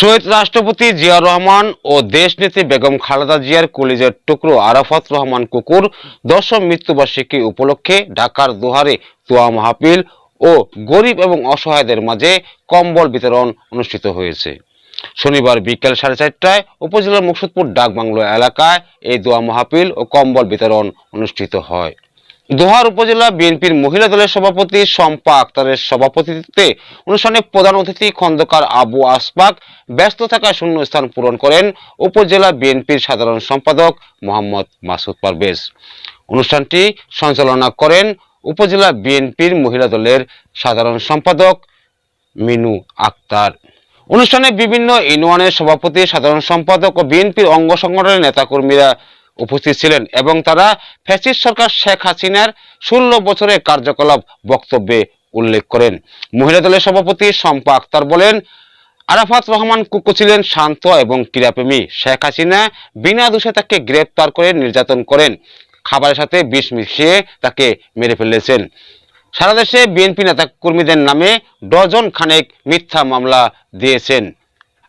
শহীদ রাষ্ট্রপতি জিয়াউর রহমান ও দেশনেত্রী বেগম খালেদা জিয়ার কলিজার টুকরো আরাফাত রহমান কুকুর ১০ম মৃত্যুবার্ষিকী উপলক্ষে ঢাকার দোহারে দোয়া মাহফিল ও গরিব এবং অসহায়দের মাঝে কম্বল বিতরণ অনুষ্ঠিত হয়েছে। শনিবার বিকেল 4:30টায় উপজেলার মুকসুদপুর ডাকবাংলো এলাকায় এই দোয়া মাহফিল ও কম্বল বিতরণ অনুষ্ঠিত হয়। দোহার উপজেলা বিএনপির মহিলা দলের সভাপতি শম্পা আক্তারের সভাপতিত্বে অনুষ্ঠানে প্রধান অতিথি খন্দকার আবু আসফাক ব্যস্ত থাকা শূন্য স্থান পূরণ করেন উপজেলা বিএনপির সাধারণ সম্পাদক মোহাম্মদ মাসুদ পারভেজ। অনুষ্ঠানটি সঞ্চালনা করেন উপজেলা বিএনপির মহিলা দলের সাধারণ সম্পাদক মিনু আক্তার। অনুষ্ঠানে বিভিন্ন ইউনিয়নের সভাপতি, সাধারণ সম্পাদক ও বিএনপির অঙ্গ সংগঠনের নেতাকর্মীরা উপস্থিত ছিলেন এবং তারা ফ্যাসিস্ট সরকার শেখ হাসিনার 16 বছরের কার্যকলাপ বক্তব্যে উল্লেখ করেন। মহিলা দলের সভাপতি শম্পা আক্তার বলেন, আরাফাত রহমান কুকু ছিলেন শান্ত এবং ক্রীড়াপ্রেমী। শেখ হাসিনা বিনা দোষে তাকে গ্রেপ্তার করে নির্যাতন করেন, খাবারের সাথে বিষ মিশিয়ে তাকে মেরে ফেলেছেন। সারা দেশে বিএনপি নেতাকর্মীদের নামে ডজন খানেক মিথ্যা মামলা দিয়েছেন।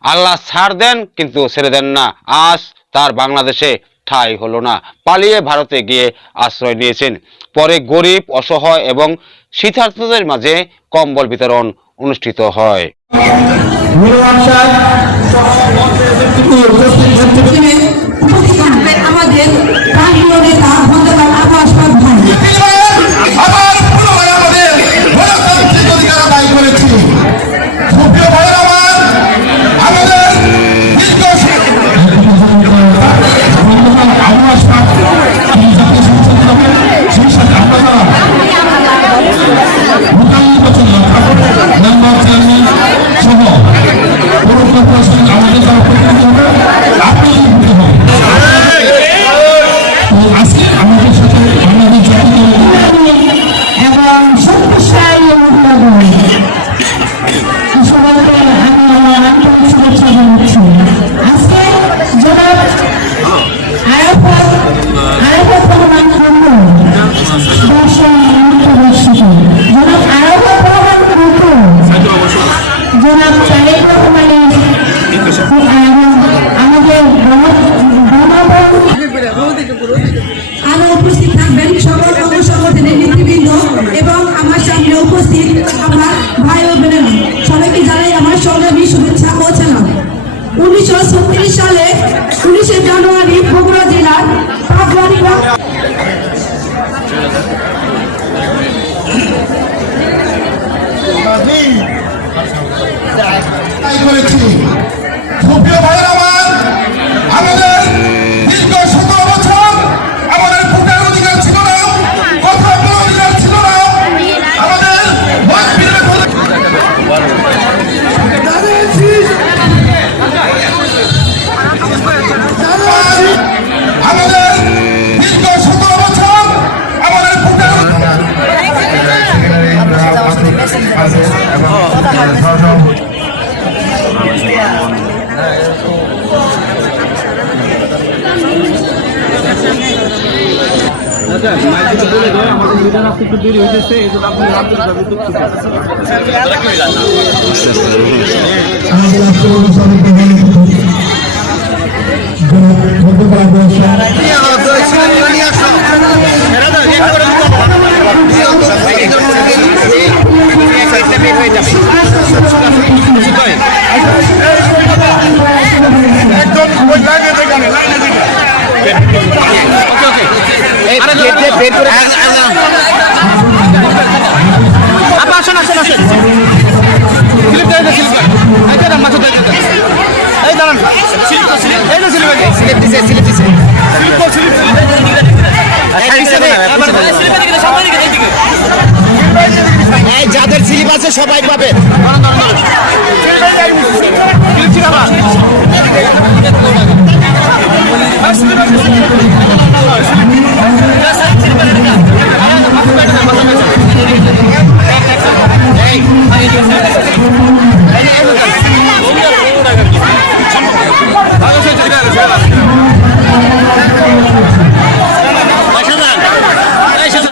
আল্লাহ ছাড় দেন কিন্তু ছেড়ে দেন না। আজ তার বাংলাদেশে ঠাঁই হলো না, পালিয়ে ভারতে গিয়ে আশ্রয় নিয়েছেন। পরে গরিব, অসহায় এবং শীতার্তদের মাঝে কম্বল বিতরণ অনুষ্ঠিত হয়। আরো উপস্থিত থাকবেন সকল অঙ্গ সংগঠনের নেতৃবৃন্দ এবং আমার সামনে উপস্থিত আমার ভাই ও বোনেরা, সবাইকে জানাই আমার সংগ্রামী শুভেচ্ছা ও সালাম। 1936 সালে 19শে জানুয়ারি বগুড়া জেলার পাগলারি যাদের স্লিপ আছে সবাই পাবে।